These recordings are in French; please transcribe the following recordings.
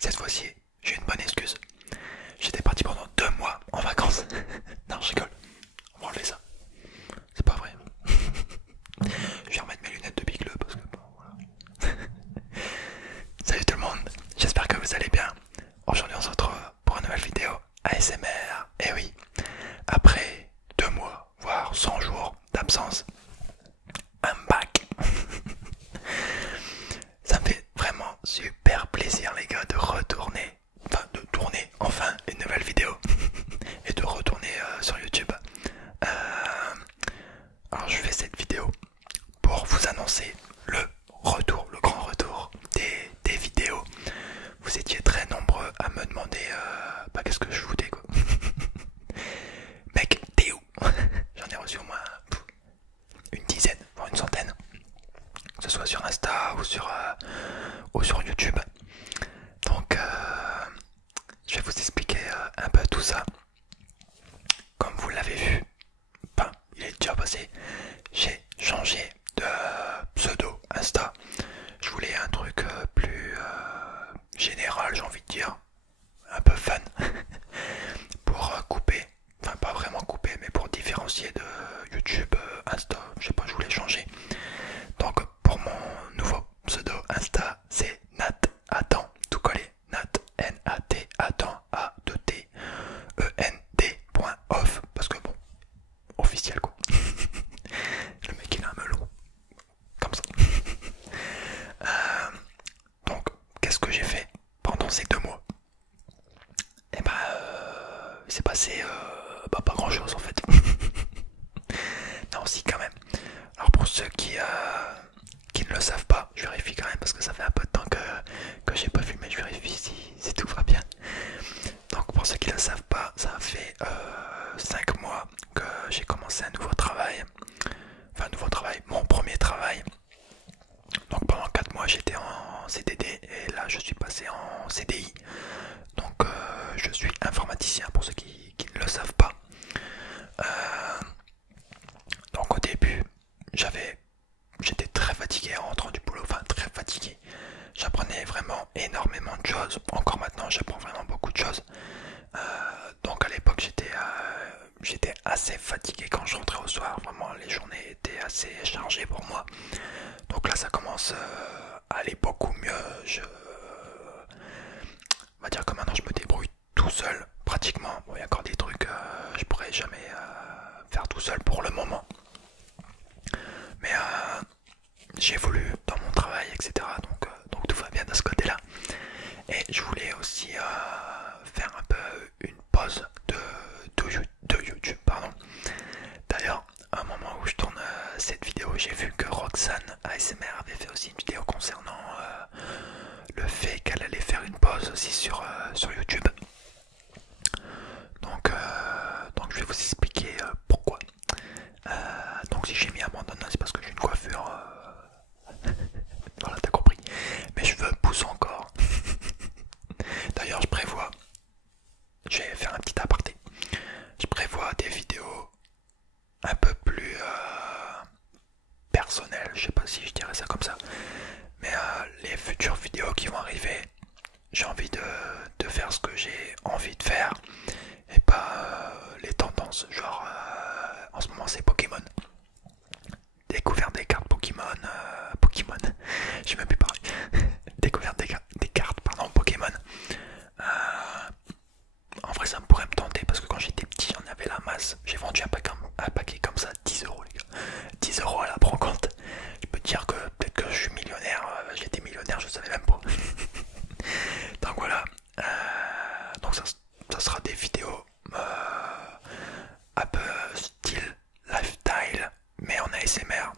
cette fois-ci, j'ai une bonne excuse. J'étais parti pendant 2 mois en vacances. Non, je rigole. On va enlever ça. C'est pas vrai. Je vais remettre mes lunettes de Big Le parce que bon, voilà. Salut tout le monde, j'espère que vous allez bien. Aujourd'hui on se retrouve pour une nouvelle vidéo ASMR. Et oui, après 2 mois, voire 100 jours d'absence, I'm back. Ça me fait vraiment super plaisir les gars de retourner, enfin de tourner enfin une nouvelle vidéo et de retourner sur YouTube. Alors je fais cette vidéo pour vous annoncer le retour, le grand retour des vidéos. Vous étiez très nombreux à me demander qu'est-ce que je foutais quoi. Mec, t'es où? J'en ai reçu au moins une dizaine, voire une centaine, que ce soit sur Insta ou sur YouTube. Donc je vais vous expliquer un peu tout ça. Comme vous l'avez vu, il est déjà passé, j'ai changé de pseudo Insta. Je voulais un truc plus général, j'ai envie de dire, un peu fun, pour couper, enfin pas vraiment couper, mais pour différencier de YouTube, Insta, je sais pas, je voulais changer. Donc pour mon nouveau pseudo Insta, c'est Nat Attends, tout collé, Nat N-A-T, Attends, A-2-T, E-N-D.off, parce que bon, officiel quoi. Le mec il a un melon, comme ça. Donc, qu'est-ce que j'ai fait pendant ces 2 mois? Et il s'est passé pas grand chose en fait. Non, si quand même. Alors pour ceux qui ne le savent pas, je vérifie quand même parce que ça fait un peu de temps que j'ai pas filmé, je vérifie si tout va bien. Donc pour ceux qui ne le savent pas, ça fait 5 mois que j'ai commencé un nouveau travail. Enfin un nouveau travail, mon premier travail. Donc pendant 4 mois j'étais en CDD et là je suis passé en CDI. Donc je suis informaticien pour ceux qui ne le savent pas. Donc au début j'étais très fatigué en rentrant du boulot, enfin très fatigué. J'apprenais vraiment énormément de choses. Encore maintenant j'apprends vraiment beaucoup de choses. Donc à l'époque j'étais assez fatigué quand je rentrais au soir. Vraiment les journées étaient assez chargées pour moi. Donc là ça commence à aller beaucoup mieux. On va dire que maintenant je me débrouille tout seul pratiquement. Bon, il y a encore des trucs je pourrais jamais faire tout seul pour le moment. Mais j'évolue dans mon travail, etc. Donc tout va bien de ce côté-là. Et je voulais aussi faire un peu une pause de YouTube. Pardon. D'ailleurs, à un moment où je tourne cette vidéo, j'ai vu que Roxane ASMR avait fait aussi une vidéo concernant le fait qu'elle allait faire une pause aussi sur YouTube. Donc je vais vous expliquer pourquoi. Donc si j'ai mis abandonné, c'est parce que j'ai une coiffure. Voilà, t'as compris. Mes cheveux poussent encore. D'ailleurs, je vais faire un petit aparté. Je prévois des vidéos un peu plus personnelles. Je sais pas si je dirais ça comme ça. Mais les futures vidéos qui vont arriver, j'ai envie de faire ce que j'ai envie de faire et pas les tendances. Genre, en ce moment c'est Pokémon. Découverte des cartes Pokémon. Pokémon. Je sais même plus parler. Découverte des cartes, pardon, Pokémon. En vrai, ça pourrait me tenter parce que quand j'étais petit, j'en avais la masse. J'ai vendu un paquet comme ça, 10 euros, les gars. 10 euros à la prends compte. Je peux te dire que peut-être que je suis millionnaire. J'étais millionnaire, je savais même pas. Donc voilà. Donc ça sera des vidéos un peu style lifestyle, mais en ASMR.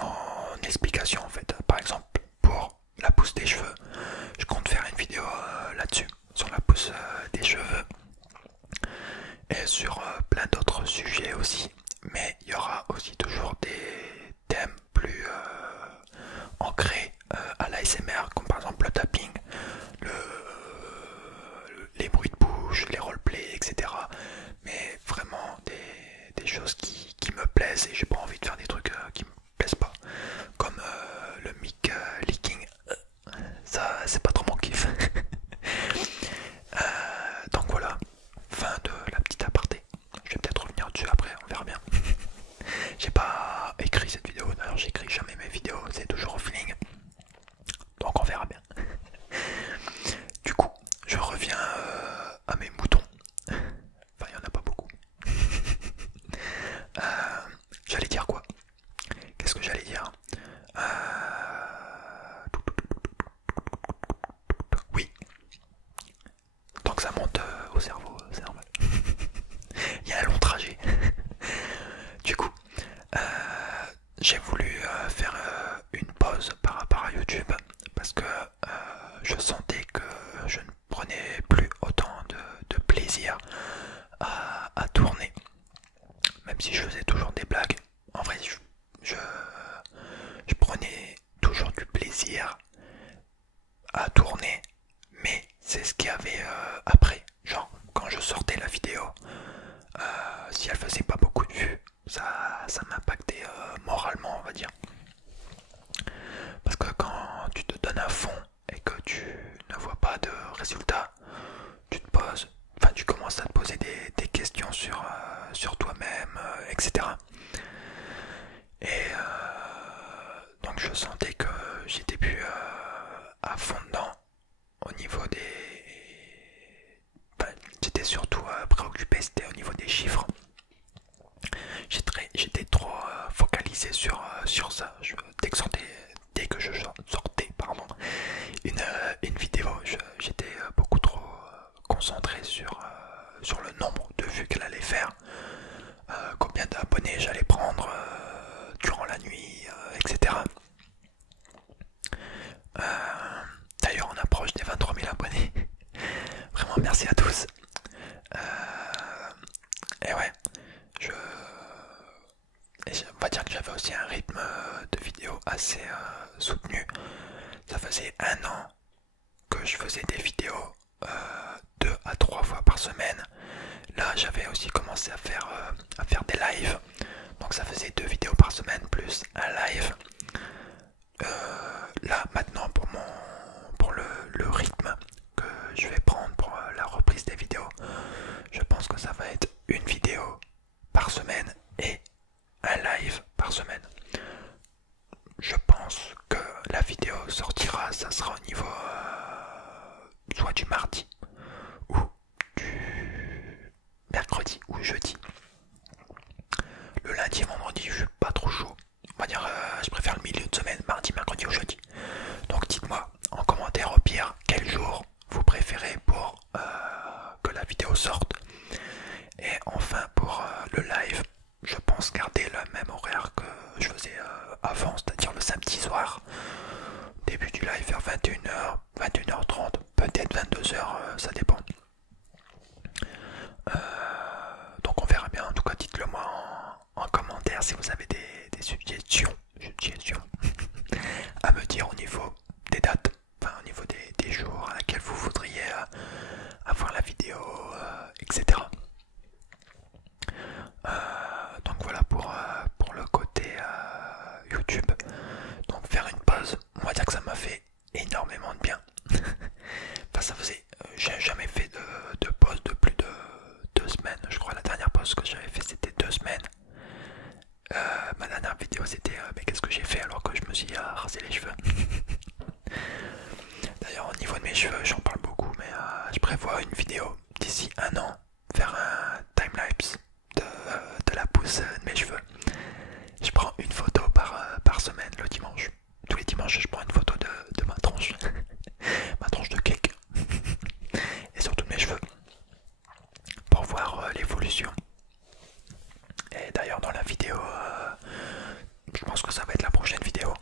En explication en fait. Par exemple, pour la pousse des cheveux, je compte faire une vidéo là-dessus, sur la pousse des cheveux. Et sur plein d'autres sujets aussi. Mais il y aura aussi toujours des thèmes plus ancrés à l'ASMR, comme par exemple le tapping, les bruits de bouche, les roleplays, etc. Mais vraiment des choses qui me plaisent et j'ai pas envie de faire des trucs qui me plaisent pas. Comme le mic leaking, ça c'est pas trop mon kiff. à tourner, mais c'est ce qu'il y avait après. Genre, quand je sortais la vidéo, si elle faisait pas beaucoup de vues, ça m'impactait moralement, on va dire. Parce que quand tu te donnes à fond et que tu ne vois pas de résultat, tu te poses, enfin tu commences à te poser des questions sur toi-même, etc. Et donc je sentais que j'étais plus à fond dedans au niveau des... Enfin, j'étais surtout préoccupé, c'était au niveau des chiffres. J'étais trop focalisé sur ça. Dès que je sortais pardon, une vidéo, j'étais beaucoup trop concentré sur le nombre de vues qu'elle allait faire, combien d'abonnés j'allais prendre durant la nuit, etc. D'ailleurs, on approche des 23 000 abonnés. Vraiment, merci à tous. Et ouais, je... on va dire que j'avais aussi un rythme de vidéo assez soutenu. Ça faisait 1 an que je faisais des vidéos 2 à 3 fois par semaine. Là, j'avais aussi commencé à faire des lives. Donc ça faisait 2 vidéos par semaine plus un live. Là, maintenant, pour le rythme que je vais prendre pour la reprise des vidéos, je pense que ça va être une vidéo par semaine et un live par semaine. Je pense que la vidéo sortira, ça sera au niveau soit du mardi ou du mercredi ou jeudi. Le lundi et vendredi, je suis pas trop chaud. On va dire, je préfère le milieu de semaine, mardi, mercredi ou jeudi. Donc dites-moi en commentaire au pire quel jour vous préférez pour que la vidéo sorte. Et enfin pour le live, je pense garder le même horaire que je faisais avant, c'est-à-dire le samedi soir. Début du live vers 21h, 21h30, peut-être 22h, ça dépend. Donc on verra bien, en tout cas dites-le moi en commentaire si vous avez des suggestions à me dire au niveau des dates, enfin au niveau des jours à laquelle vous voudriez avoir la vidéo, etc. Donc voilà pour le côté YouTube. Donc faire une pause, on va dire que ça m'a fait énormément de bien. Enfin ça faisait, j'ai jamais fait de pause de plus de 2 semaines. Je crois la dernière pause que j'avais fait c'était 2 semaines. Ma dernière vidéo c'était mais qu'est-ce que j'ai fait alors que je me suis rasé les cheveux. D'ailleurs au niveau de mes cheveux j'en parle beaucoup, mais je prévois une vidéo d'ici 1 an, faire un timelapse de la pousse de mes cheveux. Je prends une photo par semaine le dimanche. Tous les dimanches je prends une photo de ma tronche. Ma tronche de cake. Et surtout de mes cheveux. Pour voir l'évolution. Et d'ailleurs dans la vidéo, je pense que ça va être la prochaine vidéo,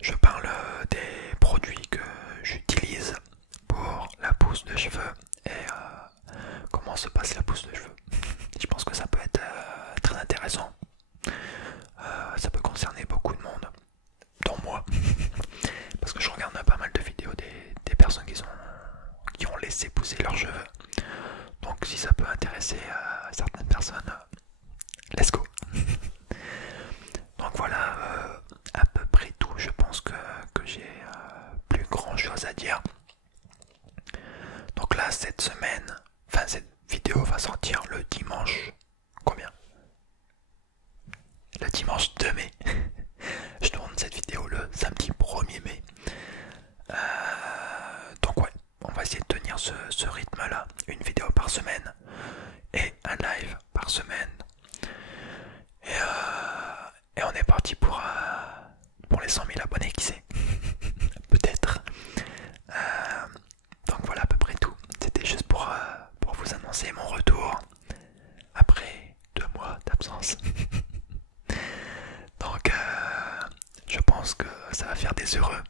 je parle des produits que j'utilise pour la pousse de cheveux et comment se passe la pousse de cheveux. Je pense que ça peut être très intéressant. Ça peut concerner beaucoup de monde, dont moi, parce que je regarde pas mal de vidéos des personnes qui ont laissé pousser leurs cheveux. Donc si ça peut intéresser certaines personnes, let's go. Donc voilà à peu près tout. Je pense que j'ai plus grand chose à dire. Donc là cette semaine, enfin cette vidéo va sortir le dimanche. Combien? Le dimanche 2 mai. Je tourne cette vidéo le samedi 1er mai. Donc ouais, on va essayer de tenir ce rythme là. Une vidéo par semaine et un live par semaine. Et on est parti pour les 100 000 abonnés, qui sait. Peut-être. Donc voilà à peu près tout. C'était juste pour vous annoncer mon retour après 2 mois d'absence. Donc je pense que ça va faire des heureux.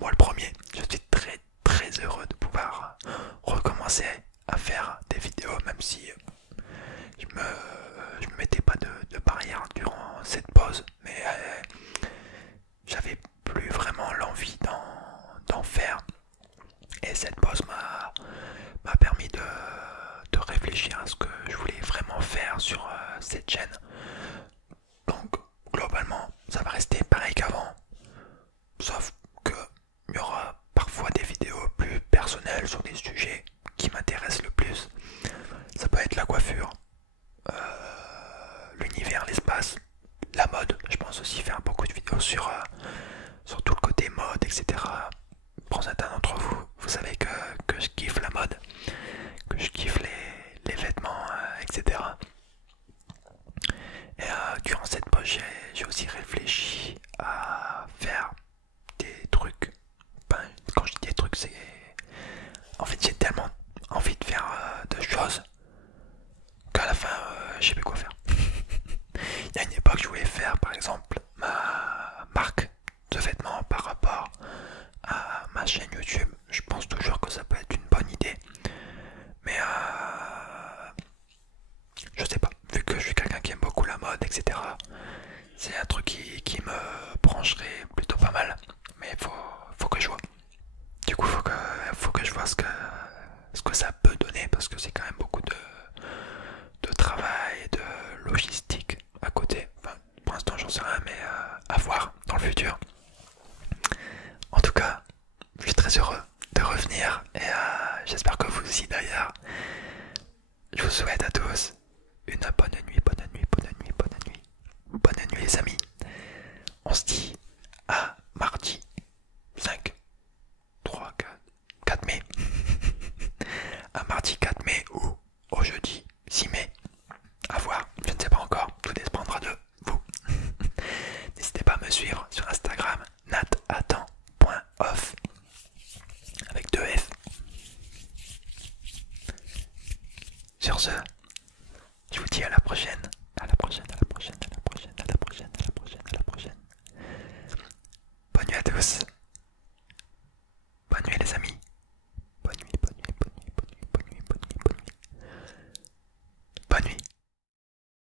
Moi le premier, je suis très très heureux de pouvoir recommencer à faire des vidéos, même si je me mettais pas de barrière durant cette pause, mais j'avais cette pause m'a permis de réfléchir à ce que je voulais vraiment faire sur cette chaîne. Donc globalement ça va rester pareil qu'avant, sauf que il y aura parfois des vidéos plus personnelles sur des sujets qui m'intéressent le plus. Ça peut être la coiffure, l'univers, l'espace, la mode. Je pense aussi faire beaucoup de vidéos sur tout le côté mode, etc. Pour certains d'entre vous, vous savez que je kiffe la mode, que je kiffe les vêtements, etc. Et durant cette pause, j'ai aussi réfléchi à faire des trucs. Ben, quand je dis des trucs, c'est... En fait, j'ai tellement envie de faire de choses qu'à la fin, je sais plus quoi faire. Il y a une époque, je voulais faire, par exemple, ma marque de vêtements par rapport à ma chaîne YouTube. Je pense toujours que ça peut être une bonne idée. Mais je sais pas, vu que je suis quelqu'un qui aime beaucoup la mode, etc. C'est un truc qui me brancherait plutôt pas mal. Mais faut que je vois. Du coup, faut que je vois ce que ça peut donner, parce que c'est quand même beaucoup de travail, de logistique à côté. Enfin, pour l'instant, j'en sais rien, mais à voir dans le futur. En tout cas, je suis très heureux de revenir et j'espère que vous aussi d'ailleurs. Je vous souhaite à tous une bonne nuit, bonne nuit, bonne nuit, bonne nuit. Bonne nuit les amis. On se dit à mardi 5, 3, 4 mai. À mardi 4 mai ou au jeudi 6 mai. À voir, je ne sais pas encore, tout dépendra de vous. N'hésitez pas à me suivre sur Instagram, natatan.off avec 2 F. Sur ce, je vous dis à la prochaine. À la prochaine, à la prochaine, à la prochaine, à la prochaine, à la prochaine, à la prochaine. Bonne nuit à tous.